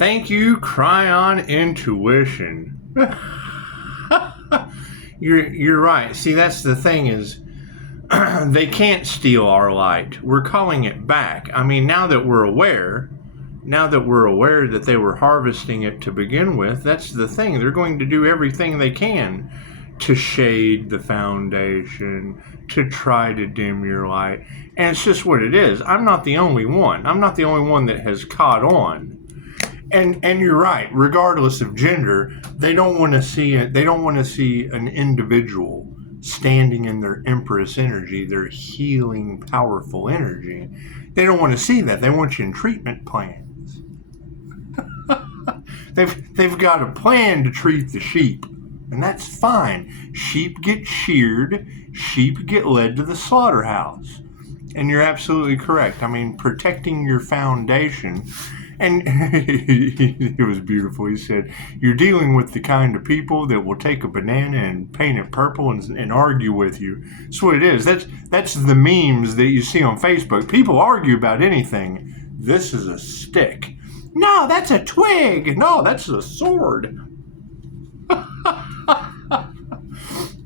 Thank you, Cryon Intuition. You're right. See, that's the thing is, they can't steal our light. We're calling it back. I mean, now that we're aware that they were harvesting it to begin with, that's the thing. They're going to do everything they can to shade the foundation, to try to dim your light. And it's just what it is. I'm not the only one. I'm not the only one that has caught on. And you're right, regardless of gender, they don't want to see it. They don't want to see an individual standing in their empress energy, their healing, powerful energy. They don't want to see that. They want you in treatment plans. They've got a plan to treat the sheep, and that's fine. Sheep get sheared, sheep get led to the slaughterhouse. And you're absolutely correct. I mean, protecting your foundation. And it was beautiful. He said, you're dealing with the kind of people that will take a banana and paint it purple and argue with you. That's what it is. That's the memes that you see on Facebook. People argue about anything. This is a stick. No, that's a twig. No, that's a sword. And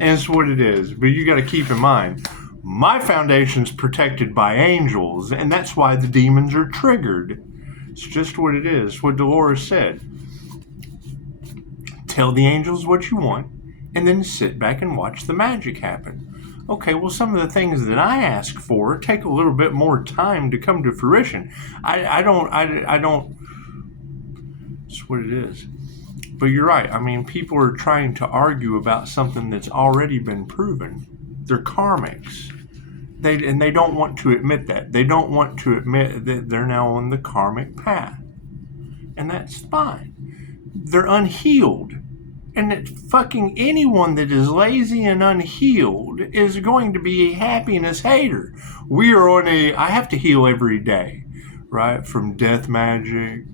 it's what it is. But you got to keep in mind, my foundation's protected by angels, and that's why the demons are triggered. It's just what it is, what Dolores said. Tell the angels what you want, and then sit back and watch the magic happen. Okay, well, some of the things that I ask for take a little bit more time to come to fruition. I don't, it's what it is. But you're right. I mean, people are trying to argue about something that's already been proven. They're karmics. They don't want to admit that. They don't want to admit that they're now on the karmic path. And that's fine. They're unhealed. And that fucking anyone that is lazy and unhealed is going to be a happiness hater. We are on I have to heal every day, right? From death magic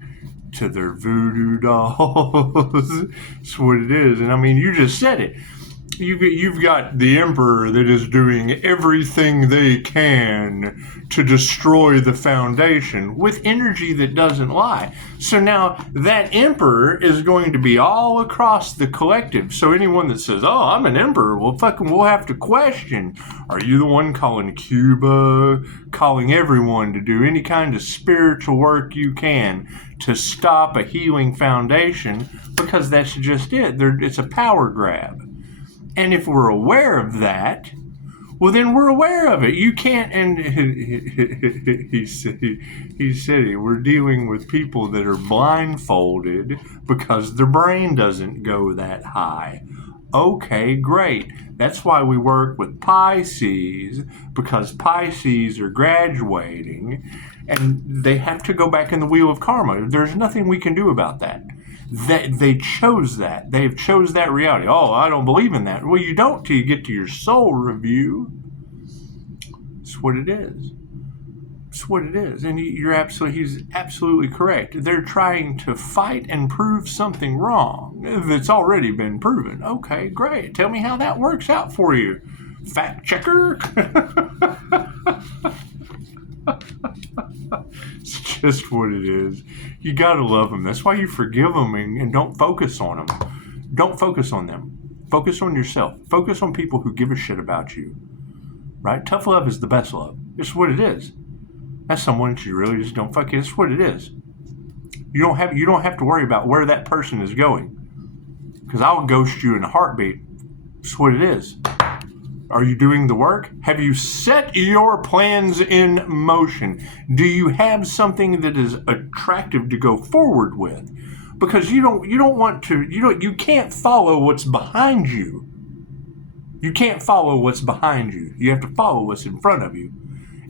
to their voodoo dolls. That's what it is. And I mean, you just said it. You've got the emperor that is doing everything they can to destroy the foundation with energy that doesn't lie. So now that emperor is going to be all across the collective. So anyone that says, oh, I'm an emperor, well, we'll have to question. Are you the one calling Cuba, calling everyone to do any kind of spiritual work you can to stop a healing foundation? Because that's just it. It's a power grab. And if we're aware of that, well, then we're aware of it. You can't, and he said we're dealing with people that are blindfolded because their brain doesn't go that high. Okay, great. That's why we work with Pisces, because Pisces are graduating, and they have to go back in the wheel of karma. There's nothing we can do about that. They chose that. They've chose that reality. Oh, I don't believe in that. Well, you don't till you get to your soul review. It's what it is. It's what it is. And he's absolutely correct. They're trying to fight and prove something wrong that's already been proven. Okay, great. Tell me how that works out for you, fact checker. It's just what it is. You gotta love them. That's why you forgive them and don't focus on them. Don't focus on them. Focus on yourself. Focus on people who give a shit about you. Right? Tough love is the best love. It's what it is. That's someone that you really just don't fuck. It's what it is. You don't have to worry about where that person is going, because I'll ghost you in a heartbeat. It's what it is. Are you doing the work? Have you set your plans in motion? Do you have something that is attractive to go forward with? Because you can't follow what's behind you. You can't follow what's behind you. You have to follow what's in front of you.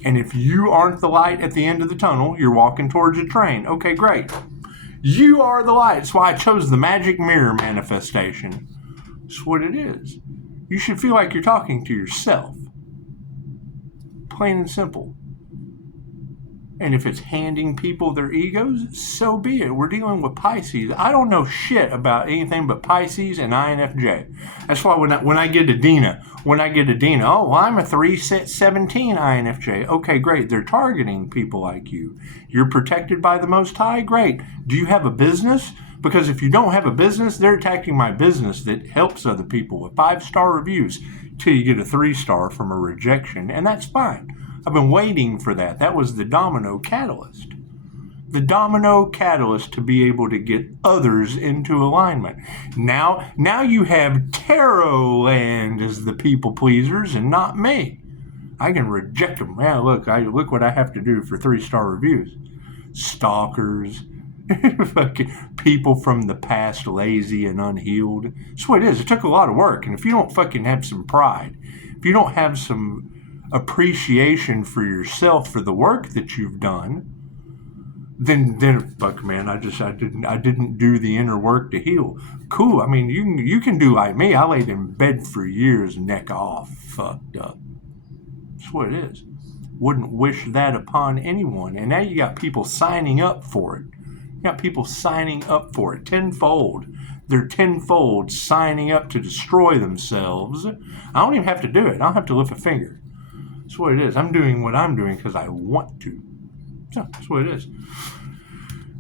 And if you aren't the light at the end of the tunnel, you're walking towards a train. Okay, great. You are the light. That's why I chose the magic mirror manifestation. That's what it is. You should feel like you're talking to yourself. Plain and simple. And if it's handing people their egos, so be it. We're dealing with Pisces. I don't know shit about anything but Pisces and INFJ. That's why when I get to Dina, oh, well, I'm a 317 INFJ. Okay, great. They're targeting people like you. You're protected by the Most High? Great. Do you have a business? Because if you don't have a business, they're attacking my business that helps other people with 5-star reviews till you get a 3-star from a rejection, and that's fine. I've been waiting for that. That was the domino catalyst. The domino catalyst to be able to get others into alignment. Now you have tarot land as the people pleasers and not me. I can reject them. Yeah, look what I have to do for 3-star reviews. Stalkers, fucking people from the past, lazy and unhealed. That's what it is. It took a lot of work, and if you don't fucking have some pride, if you don't have some appreciation for yourself for the work that you've done, then fuck man, I didn't do the inner work to heal. Cool. I mean, you can do like me. I laid in bed for years, neck off, fucked up. That's what it is. Wouldn't wish that upon anyone. And now you got people signing up for it. You got people signing up for it tenfold. They're tenfold signing up to destroy themselves. I don't even have to do it. I don't have to lift a finger. That's what it is. I'm doing what I'm doing because I want to. So that's what it is.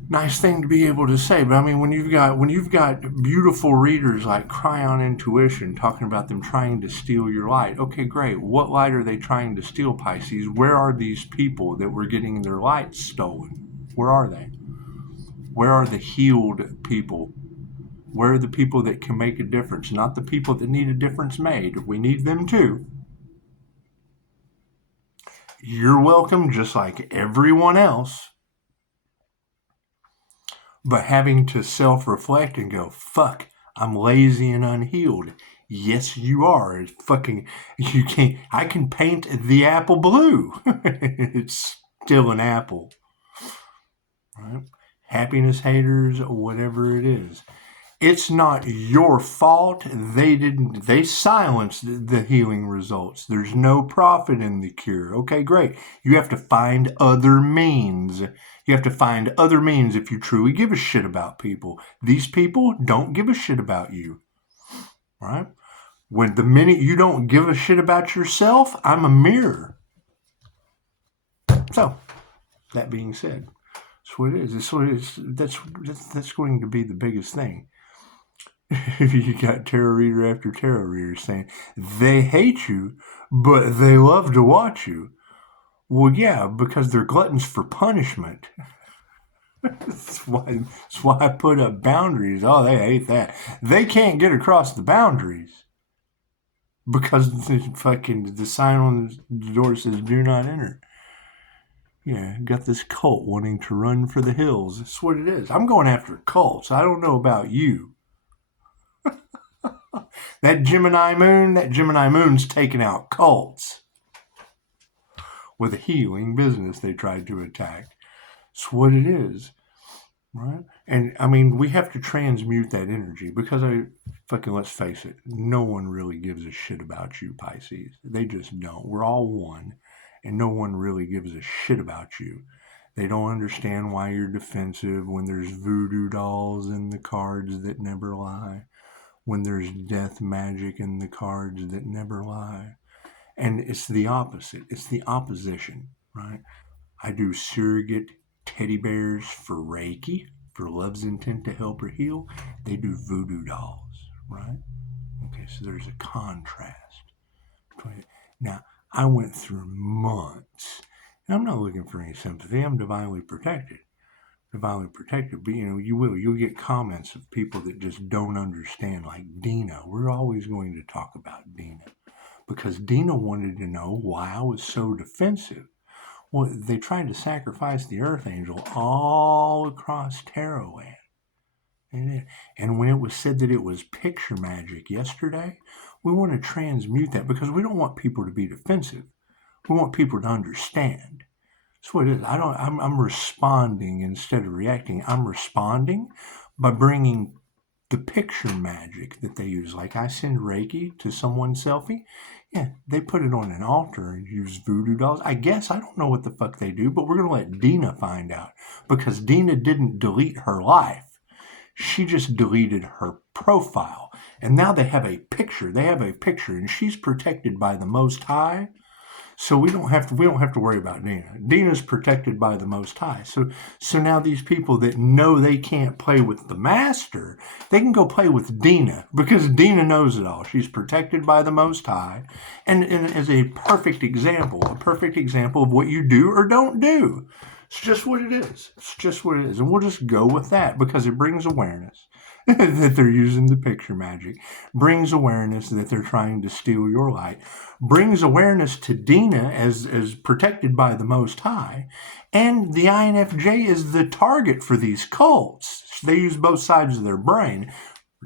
Nice thing to be able to say, but I mean, when you've got beautiful readers like Cry on Intuition talking about them trying to steal your light. Okay, great. What light are they trying to steal, Pisces? Where are these people that were getting their light stolen? Where are they? Where are the healed people? Where are the people that can make a difference? Not the people that need a difference made. We need them too. You're welcome just like everyone else. But having to self-reflect and go, fuck, I'm lazy and unhealed. Yes, you are. I can paint the apple blue. It's still an apple. Right? Happiness haters, whatever it is. It's not your fault. They silenced the healing results. There's no profit in the cure. Okay, great. You have to find other means. You have to find other means if you truly give a shit about people. These people don't give a shit about you. Right? When the minute you don't give a shit about yourself, I'm a mirror. So, that being said, that's what it is. That's going to be the biggest thing. If you got tarot reader after tarot reader saying they hate you, but they love to watch you. Well, yeah, because they're gluttons for punishment. That's why I put up boundaries. Oh, they hate that. They can't get across the boundaries because the sign on the door says "Do not enter." Yeah, got this cult wanting to run for the hills. That's what it is. I'm going after cults. I don't know about you. That Gemini moon's taking out cults with a healing business they tried to attack. It's what it is, right? And I mean, we have to transmute that energy because let's face it, no one really gives a shit about you, Pisces. They just don't. We're all one, and no one really gives a shit about you. They don't understand why you're defensive when there's voodoo dolls in the cards that never lie. When there's death magic in the cards that never lie. And it's the opposite. It's the opposition, right? I do surrogate teddy bears for Reiki, for love's intent to help or heal. They do voodoo dolls, right? Okay, so there's a contrast. Now, I went through months, and I'm not looking for any sympathy. I'm divinely protected. But you'll get comments of people that just don't understand, like Dina. We're always going to talk about Dina because Dina wanted to know why I was so defensive. Well, they tried to sacrifice the Earth Angel all across Tarot land. And when it was said that it was picture magic yesterday, we want to transmute that because we don't want people to be defensive. We want people to understand. That's what it is. I'm responding instead of reacting. I'm responding by bringing the picture magic that they use. Like I send Reiki to someone's selfie. Yeah, they put it on an altar and use voodoo dolls. I guess, I don't know what the fuck they do, but we're going to let Dina find out. Because Dina didn't delete her life. She just deleted her profile. And now they have a picture. They have a picture, and she's protected by the Most High. So we don't have to worry about Dina. Dina's protected by the Most High. So now these people that know they can't play with the Master, they can go play with Dina, because Dina knows it all. She's protected by the Most High, and is a perfect example of what you do or don't do. It's just what it is. It's just what it is. And we'll just go with that, because it brings awareness that they're using the picture magic, brings awareness that they're trying to steal your light, brings awareness to Dina as protected by the Most High, and the INFJ is the target for these cults. They use both sides of their brain.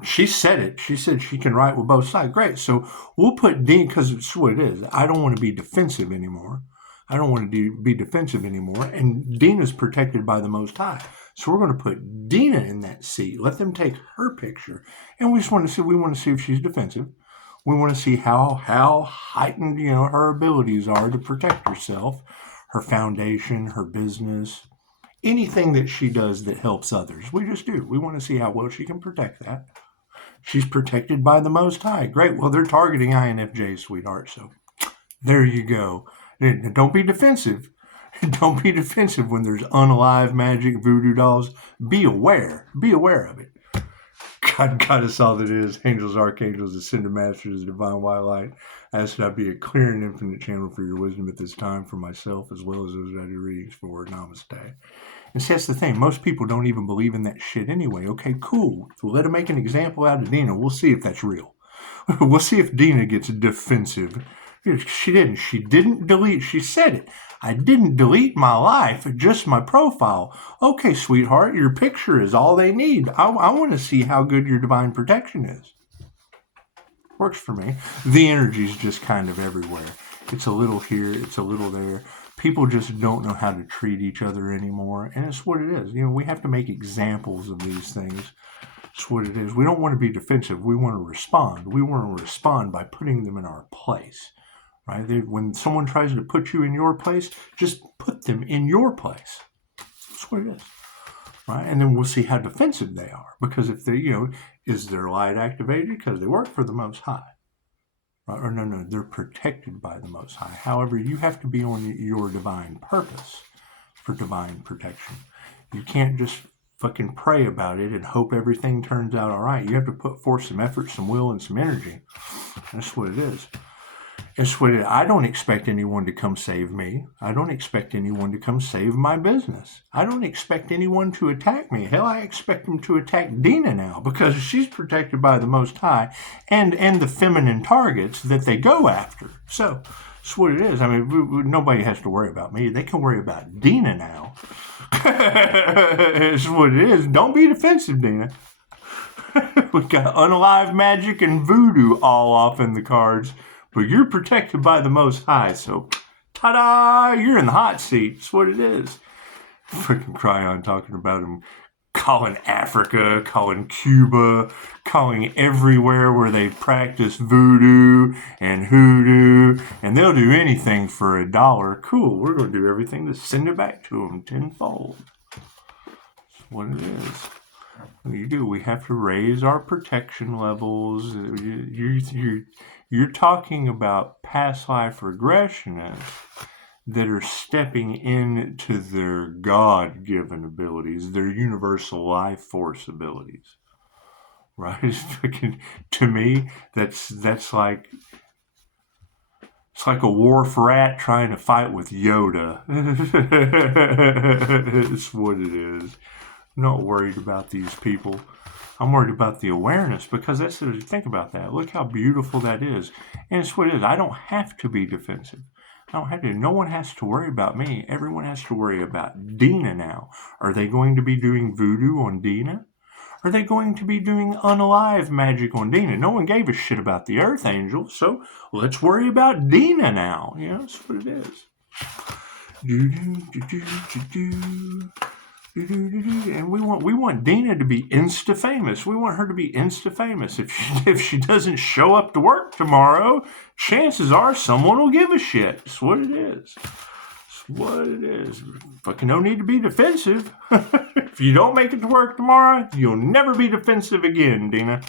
She said it. She said she can write with both sides. Great. So we'll put Dina, because it's what it is. I don't want to be defensive anymore. And Dina's protected by the Most High. So we're going to put Dina in that seat. Let them take her picture. And we want to see if she's defensive. We want to see how heightened, her abilities are to protect herself, her foundation, her business, anything that she does that helps others. We just do. We want to see how well she can protect that. She's protected by the Most High. Great. Well, they're targeting INFJ, sweetheart. So there you go. Don't be defensive. Don't be defensive when there's unalive magic, voodoo dolls. Be aware. Be aware of it. God is all that is. Angels, archangels, ascended masters, divine white light. I ask that I be a clear and infinite channel for your wisdom at this time, for myself as well as those that I do readings for. Namaste. And see, that's the thing. Most people don't even believe in that shit anyway. Okay, cool. So let them make an example out of Dina. We'll see if that's real. We'll see if Dina gets defensive. She didn't. She didn't delete. She said it. I didn't delete my life, just my profile. Okay, sweetheart, your picture is all they need. I want to see how good your divine protection is. Works for me. The energy's just kind of everywhere. It's a little here, it's a little there. People just don't know how to treat each other anymore, and it's what it is. We have to make examples of these things. It's what it is. We don't want to be defensive. We want to respond. We want to respond by putting them in our place. Right? When someone tries to put you in your place, just put them in your place. That's what it is. Right? And then we'll see how defensive they are. Because if they, is their light activated? Because they work for the Most High. Right? Or no, they're protected by the Most High. However, you have to be on your divine purpose for divine protection. You can't just fucking pray about it and hope everything turns out all right. You have to put forth some effort, some will, and some energy. That's what it is. I don't expect anyone to come save me. I don't expect anyone to come save my business. I don't expect anyone to attack me. Hell, I expect them to attack Dina now, because she's protected by the Most High and the feminine targets that they go after. So that's what it is. I mean, nobody has to worry about me. They can worry about Dina now. It's what it is. Don't be defensive, Dina. We've got unalive magic and voodoo all off in the cards. But you're protected by the Most High, so ta-da! You're in the hot seat. That's what it is. Freaking Cryon talking about him, calling Africa, calling Cuba, calling everywhere where they practice voodoo and hoodoo, and they'll do anything for $1. Cool, we're going to do everything to send it back to them tenfold. That's what it is. You do. We have to raise our protection levels. You're talking about past life regressionists that are stepping into their God-given abilities, their universal life force abilities. Right? To me, that's like it's like a wharf rat trying to fight with Yoda. It's what it is. I'm not worried about these people. I'm worried about the awareness, because that's the think about that. Look how beautiful that is. And it's what it is. I don't have to be defensive. I don't have to. No one has to worry about me. Everyone has to worry about Dina now. Are they going to be doing voodoo on Dina? Are they going to be doing unalive magic on Dina? No one gave a shit about the Earth Angel, so let's worry about Dina now. That's what it is. And we want Dina to be insta famous. We want her to be insta famous. If she doesn't show up to work tomorrow, chances are someone will give a shit. That's what it is. That's what it is. Fucking no need to be defensive. If you don't make it to work tomorrow, you'll never be defensive again, Dina.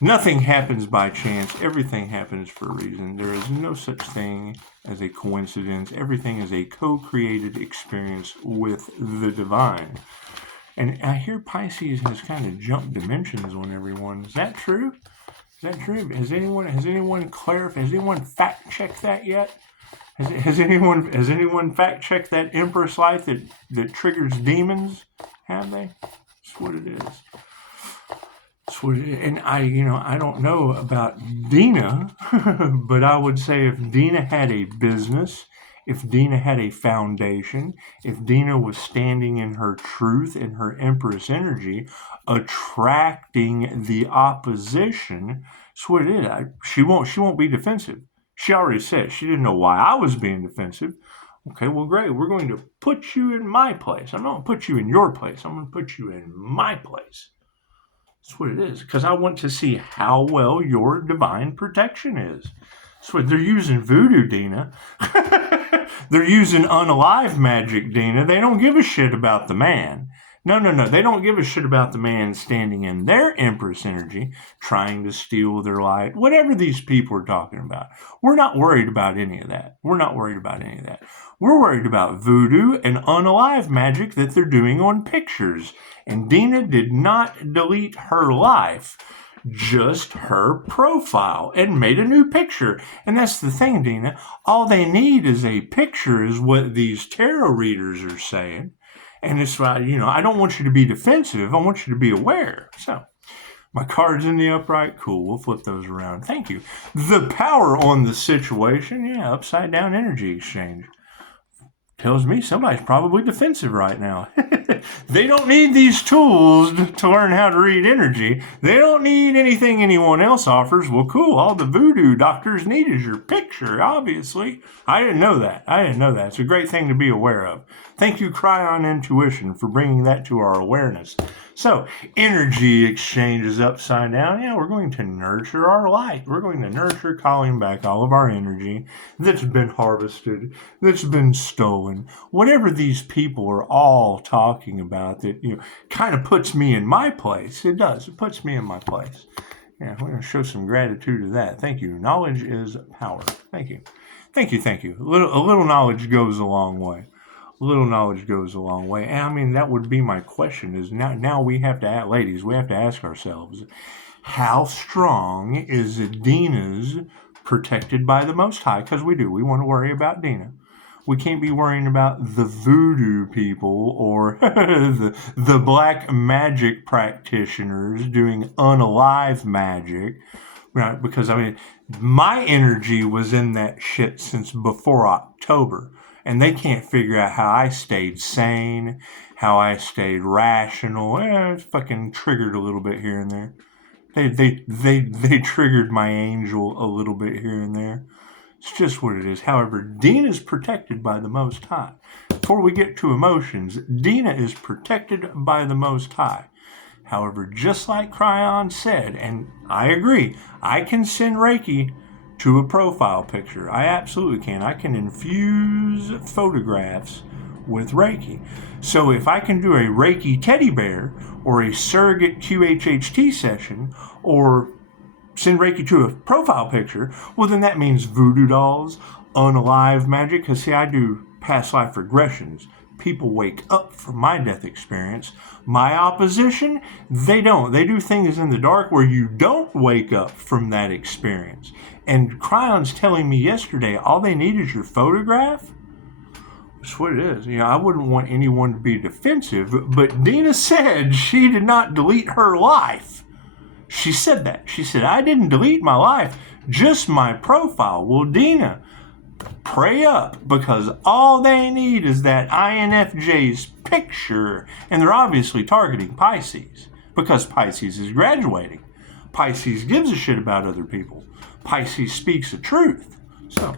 Nothing happens by chance. Everything happens for a reason. There is no such thing as a coincidence. Everything is a co-created experience with the divine. And I hear Pisces has kind of jumped dimensions on everyone. Is that true? Is that true? Has anyone clarified? Has anyone fact checked that yet? Has anyone fact checked that Empress light that triggers demons? Have they? That's what it is. And I don't know about Dina, but I would say if Dina had a business, if Dina had a foundation, if Dina was standing in her truth, in her Empress energy, attracting the opposition, that's what it is. She won't be defensive. She already said she didn't know why I was being defensive. Okay, well, great. We're going to put you in my place. I'm not going to put you in your place. I'm going to put you in my place. That's what it is, because I want to see how well your divine protection is. That's what they're using voodoo, Dina. They're using unalive magic, Dina. They don't give a shit about the man. No. They don't give a shit about the man standing in their Empress energy, trying to steal their light. Whatever these people are talking about. We're not worried about any of that. We're worried about voodoo and unalive magic that they're doing on pictures. And Dina did not delete her life, just her profile, and made a new picture. And that's the thing, Dina. All they need is a picture, is what these tarot readers are saying. And it's why, I don't want you to be defensive. I want you to be aware. So, my card's in the upright. Cool. We'll flip those around. Thank you. The power on the situation. Yeah, upside down energy exchange. Tells me somebody's probably defensive right now. They don't need these tools to learn how to read energy. They don't need anything anyone else offers. Well, cool. All the voodoo doctors need is your picture, obviously. I didn't know that. It's a great thing to be aware of. Thank you, Cryon Intuition, for bringing that to our awareness. So, energy exchange is upside down. Yeah, we're going to nurture our light. We're going to nurture, calling back all of our energy that's been harvested, that's been stolen. Whatever these people are all talking about that, kind of puts me in my place. It does. It puts me in my place. Yeah, we're going to show some gratitude to that. Thank you. Knowledge is power. Thank you. A little knowledge goes a long way. And I mean, that would be my question, is now we have to, ladies, we have to ask ourselves, how strong is Dina's protected by the Most High? Because we want to worry about Dina. We can't be worrying about the voodoo people or the black magic practitioners doing unalive magic, right? Because, my energy was in that shit since before October. And they can't figure out how I stayed sane, how I stayed rational. It's fucking triggered a little bit here and there. They triggered my angel a little bit here and there. It's just what it is. However, Dina's protected by the Most High. Before we get to emotions, Dina is protected by the Most High. However, just like Cryon said, and I agree, I can send Reiki to a profile picture. I absolutely can. I can infuse photographs with Reiki. So if I can do a Reiki teddy bear or a surrogate QHHT session or send Reiki to a profile picture, well, then that means voodoo dolls, unalive magic. Because see, I do past life regressions. People wake up from my death experience. My opposition, they don't. They do things in the dark where you don't wake up from that experience. And Cryon's telling me yesterday, all they need is your photograph. That's what it is. I wouldn't want anyone to be defensive, but Dina said she did not delete her life. She said that. She said, I didn't delete my life, just my profile. Well, Dina, pray up, because all they need is that INFJ's picture, and they're obviously targeting Pisces, because Pisces is graduating. Pisces gives a shit about other people. Pisces speaks the truth. So,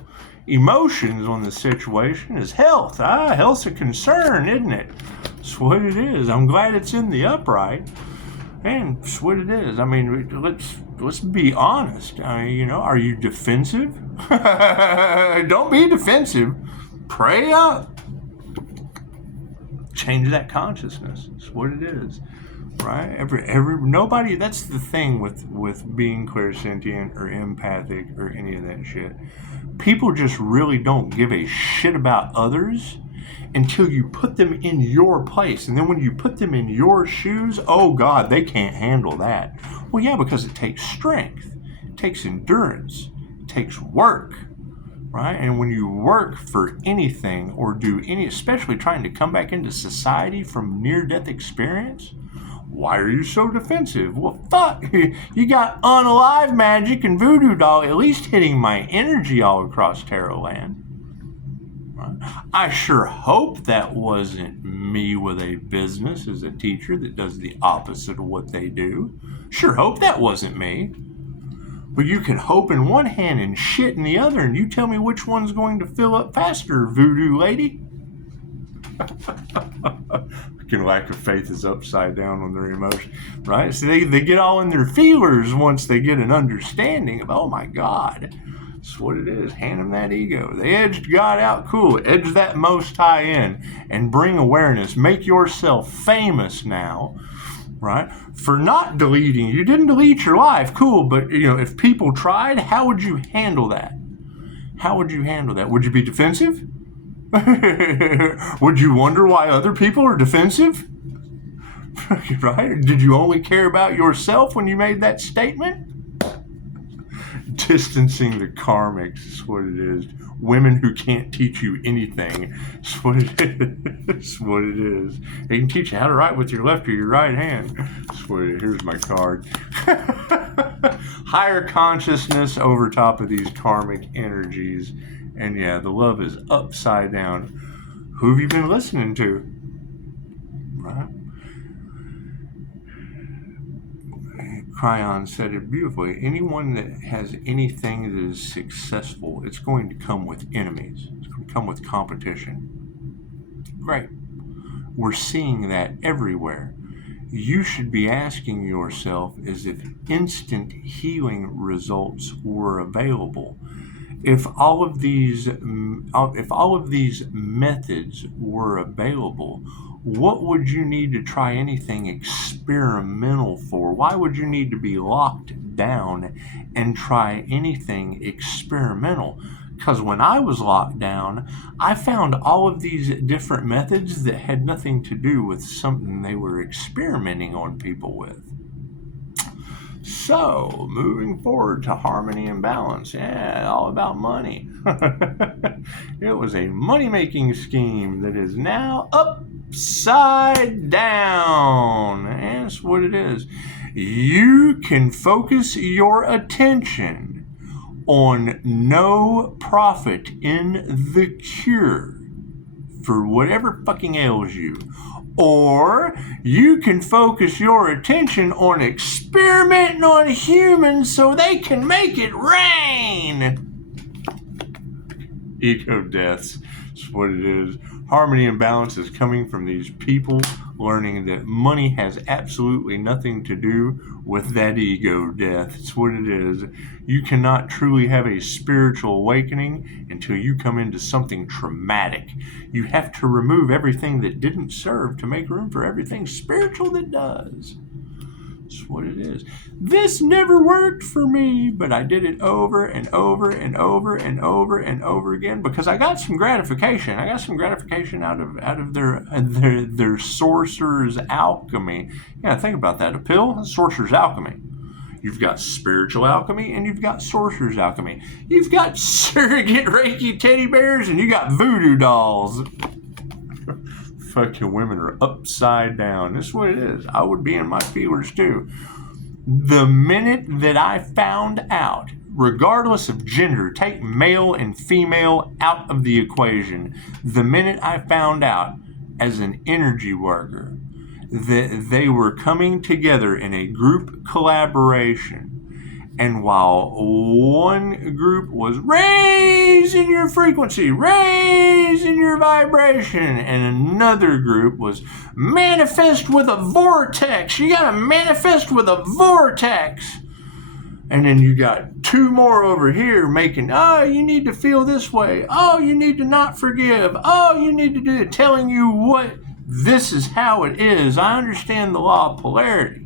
emotions on the situation is health. Health's a concern, isn't it? That's what it is. I'm glad it's in the upright. And that's what it is. I mean, let's be honest. Are you defensive? Don't be defensive. Pray up. Change that consciousness. That's what it is. Right? Nobody, that's the thing with being clairsentient or empathic or any of that shit. People just really don't give a shit about others until you put them in your place. And then when you put them in your shoes, oh God, they can't handle that. Well, yeah, because it takes strength, it takes endurance, it takes work, right? And when you work for anything or do any, especially trying to come back into society from near-death experience, why are you so defensive? Well, fuck, you got unalive magic and voodoo doll at least hitting my energy all across Tarot land. I sure hope that wasn't me with a business as a teacher that does the opposite of what they do. Sure hope that wasn't me. But you can hope in one hand and shit in the other, and you tell me which one's going to fill up faster, voodoo lady. Fucking lack of faith is upside down on their emotion, right? So they get all in their feelers once they get an understanding of, oh my God. That's what it is. Hand them that ego. They edged God out. Cool. Edge that Most High in and bring awareness. Make yourself famous now, right? For not deleting. You didn't delete your life. Cool. But, if people tried, how would you handle that? How would you handle that? Would you be defensive? Would you wonder why other people are defensive? Right? Did you only care about yourself when you made that statement? Distancing the karmics is what it is. Women who can't teach you anything is what it is. It's what it is. They can teach you how to write with your left or your right hand. That's what it is. Here's my card. Higher consciousness over top of these karmic energies. And yeah, the love is upside down. Who have you been listening to? Right? Cryon said it beautifully. Anyone that has anything that is successful, it's going to come with enemies. It's going to come with competition. Great. We're seeing that everywhere. You should be asking yourself as if instant healing results were available. If all of these methods were available, what would you need to try anything experimental for? Why would you need to be locked down and try anything experimental? Because when I was locked down, I found all of these different methods that had nothing to do with something they were experimenting on people with. So, moving forward to harmony and balance. Yeah, all about money. It was a money-making scheme that is now upside down. That's what it is. You can focus your attention on no profit in the cure for whatever fucking ails you. Or you can focus your attention on experimenting on humans so they can make it rain. Eco deaths. That's what it is. Harmony and balance is coming from these people learning that money has absolutely nothing to do with that ego death. It's what it is. You cannot truly have a spiritual awakening until you come into something traumatic. You have to remove everything that didn't serve to make room for everything spiritual that does. That's what it is. This never worked for me, but I did it over and over and over and over and over again because I got some gratification. I got some gratification out of their sorcerer's alchemy. Yeah, think about that. A pill, sorcerer's alchemy. You've got spiritual alchemy and you've got sorcerer's alchemy. You've got surrogate Reiki teddy bears and you got voodoo dolls. Fucking women are upside down. This is what it is. I would be in my feelers too. The minute that I found out, regardless of gender, take male and female out of the equation, the minute I found out as an energy worker that they were coming together in a group collaboration And while one group was raising your frequency, raising your vibration, and another group was manifest with a vortex. You got to manifest with a vortex. And then you got two more over here making, oh, you need to feel this way. Oh, you need to not forgive. Oh, you need to do it. Telling you what this is how it is. I understand the law of polarity.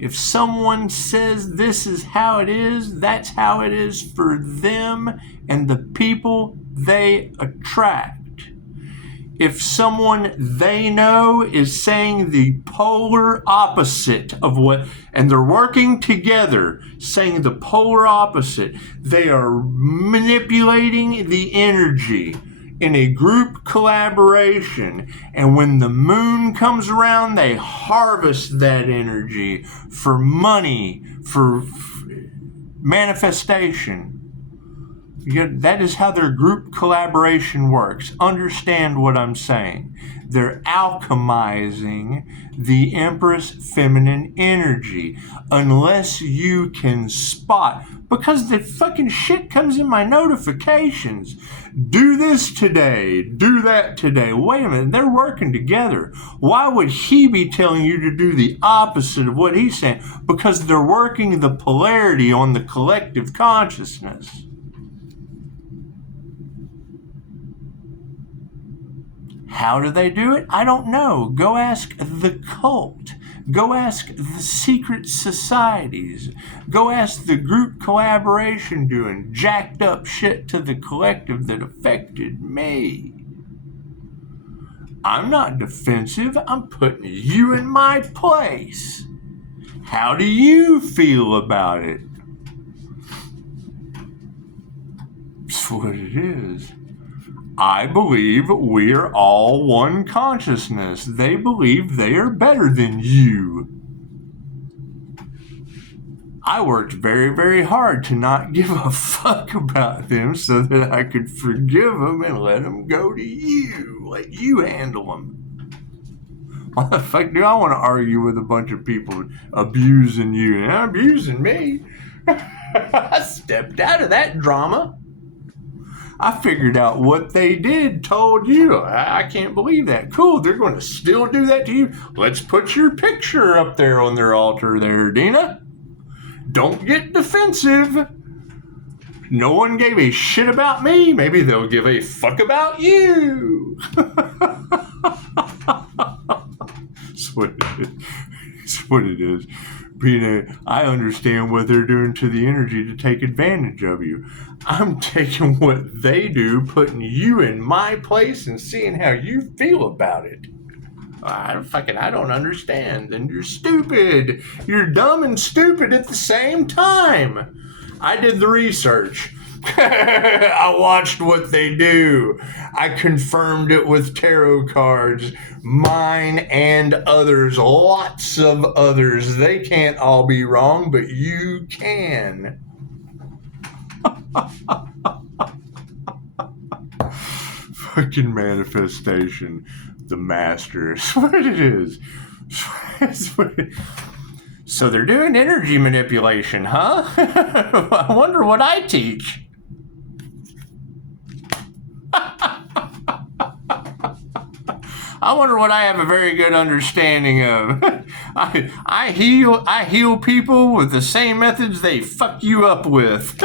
If someone says this is how it is, that's how it is for them and the people they attract. If someone they know is saying the polar opposite of what, and they're working together, saying the polar opposite, they are manipulating the energy in a group collaboration. And when the moon comes around, they harvest that energy for money, for manifestation. That is how their group collaboration works. Understand what I'm saying. They're alchemizing the Empress feminine energy. Unless you can spot, because the fucking shit comes in my notifications. Do this today, do that today. Wait a minute, they're working together. Why would he be telling you to do the opposite of what he's saying? Because they're working the polarity on the collective consciousness. How do they do it? I don't know. Go ask the cult. Go ask the secret societies. Go ask the group collaboration doing jacked up shit to the collective that affected me. I'm not defensive. I'm putting you in my place. How do you feel about it? That's what it is. I believe we are all one consciousness. They believe they are better than you. I worked very, very hard to not give a fuck about them so that I could forgive them and let them go to you. Let you handle them. Why the fuck do I want to argue with a bunch of people abusing you and abusing me? I stepped out of that drama. I figured out what they did, told you. I can't believe that. Cool, they're going to still do that to you. Let's put your picture up there on their altar there, Dina. Don't get defensive. No one gave a shit about me. Maybe they'll give a fuck about you. That's what it is. That's what it is. I understand what they're doing to the energy to take advantage of you. I'm taking what they do, putting you in my place and seeing how you feel about it. I don't understand. And you're stupid. You're dumb and stupid at the same time. I did the research. I watched what they do. I confirmed it with tarot cards, mine and others, lots of others. They can't all be wrong, but you can. Fucking manifestation, the master. That's what it is. So they're doing energy manipulation, huh? I wonder what I teach. I wonder what I have a very good understanding of. I heal people with the same methods they fuck you up with.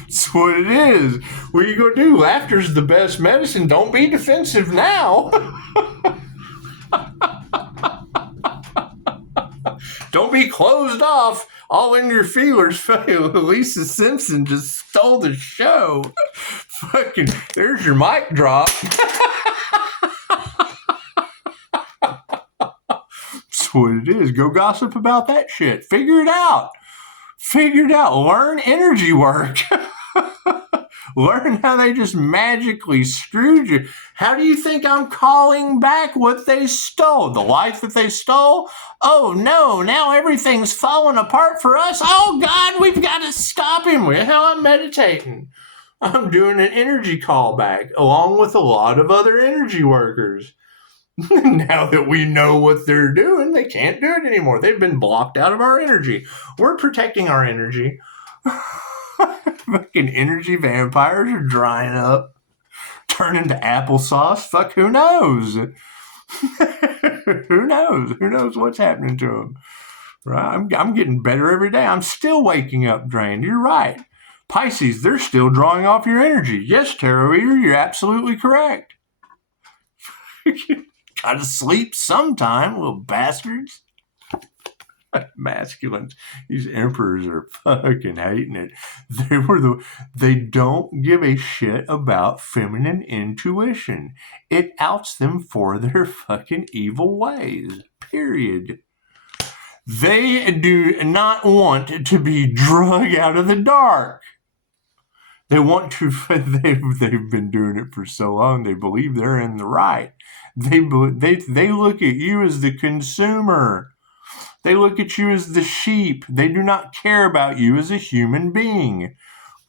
That's what it is. What are you gonna do? Laughter's the best medicine. Don't be defensive now. Don't be closed off, all in your feelers. Lisa Simpson just stole the show. Fucking, there's your mic drop. That's what it is. Go gossip about that shit. Figure it out. Learn energy work. Learn how they just magically screwed you. How do you think I'm calling back what they stole? The life that they stole? Oh no, now everything's falling apart for us. Oh God, we've got to stop him. Well, I'm meditating. I'm doing an energy callback along with a lot of other energy workers. Now that we know what they're doing, they can't do it anymore. They've been blocked out of our energy. We're protecting our energy. Fucking energy vampires are drying up, turning to applesauce. Fuck, who knows? Who knows? Who knows what's happening to them? Right? I'm getting better every day. I'm still waking up drained. You're right. Pisces, they're still drawing off your energy. Yes, tarot reader, you're absolutely correct. Gotta sleep sometime, little bastards. Masculines, these emperors are fucking hating it. They don't give a shit about feminine intuition. It outs them for their fucking evil ways. Period. They do not want to be drug out of the dark. They want to. They've been doing it for so long. They believe they're in the right. They look at you as the consumer. They look at you as the sheep. They do not care about you as a human being.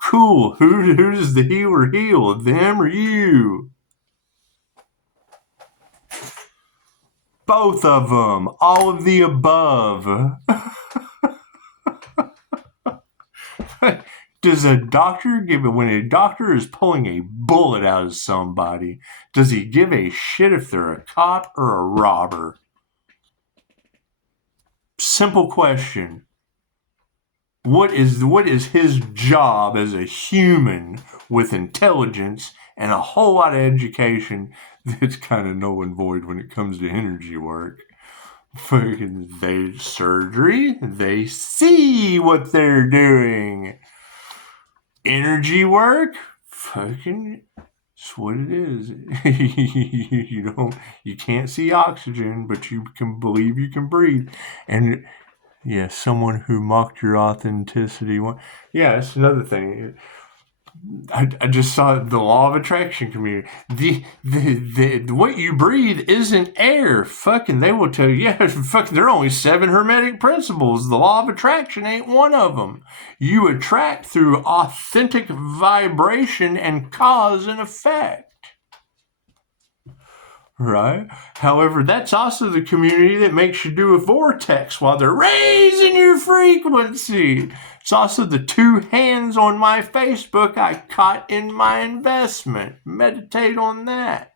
Cool. Who does the healer heal? Them or you? Both of them. All of the above. Does a doctor when a doctor is pulling a bullet out of somebody, does he give a shit if they're a cop or a robber? Simple question. What is his job as a human with intelligence and a whole lot of education that's kind of null and void when it comes to energy work? Fucking surgery, they see what they're doing. Energy work, fucking, it's what it is. You can't see oxygen, but you can believe you can breathe. And yeah, someone who mocked your authenticity. Yeah, that's another thing. I just saw the law of attraction community. The what you breathe isn't air. Fucking, they will tell you, yeah, fucking, there are only 7 hermetic principles. The law of attraction ain't one of them. You attract through authentic vibration and cause and effect. Right? However, that's also the community that makes you do a vortex while they're raising your frequency. It's also the 2 hands on my Facebook I caught in my investment. Meditate on that.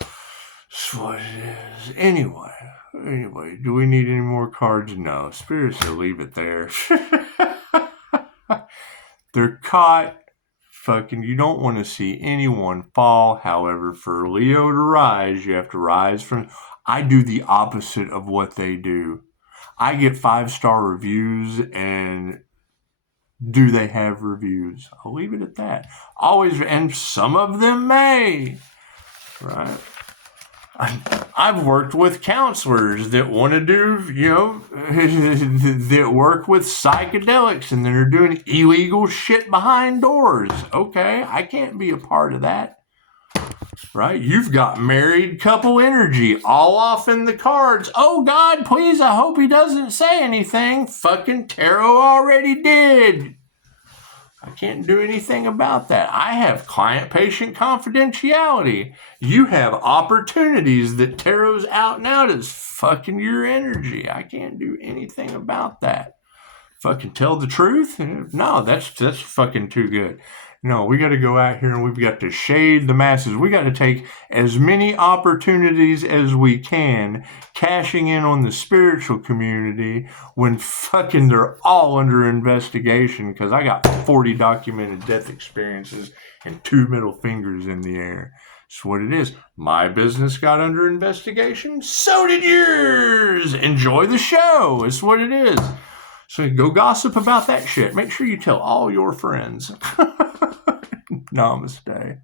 That's what it is. Anyway, do we need any more cards? No. Spirits will leave it there. They're caught. Fucking, you don't want to see anyone fall. However, for Leo to rise, you have to rise from. I do the opposite of what they do. I get 5-star reviews, and do they have reviews? I'll leave it at that. Always, and some of them may. Right? I've worked with counselors that want to do, that work with psychedelics and that are doing illegal shit behind doors. Okay, I can't be a part of that. Right? You've got married couple energy all off in the cards. Oh, God, please, I hope he doesn't say anything. Fucking tarot already did. I can't do anything about that. I have client-patient confidentiality. You have opportunities that tarot's out and out as fucking your energy. I can't do anything about that. Fucking tell the truth? No, that's fucking too good. No, we got to go out here and we've got to shade the masses. We got to take as many opportunities as we can, cashing in on the spiritual community when fucking they're all under investigation, because I got 40 documented death experiences and 2 middle fingers in the air. That's what it is. My business got under investigation. So did yours. Enjoy the show. It's what it is. So go gossip about that shit. Make sure you tell all your friends. Namaste.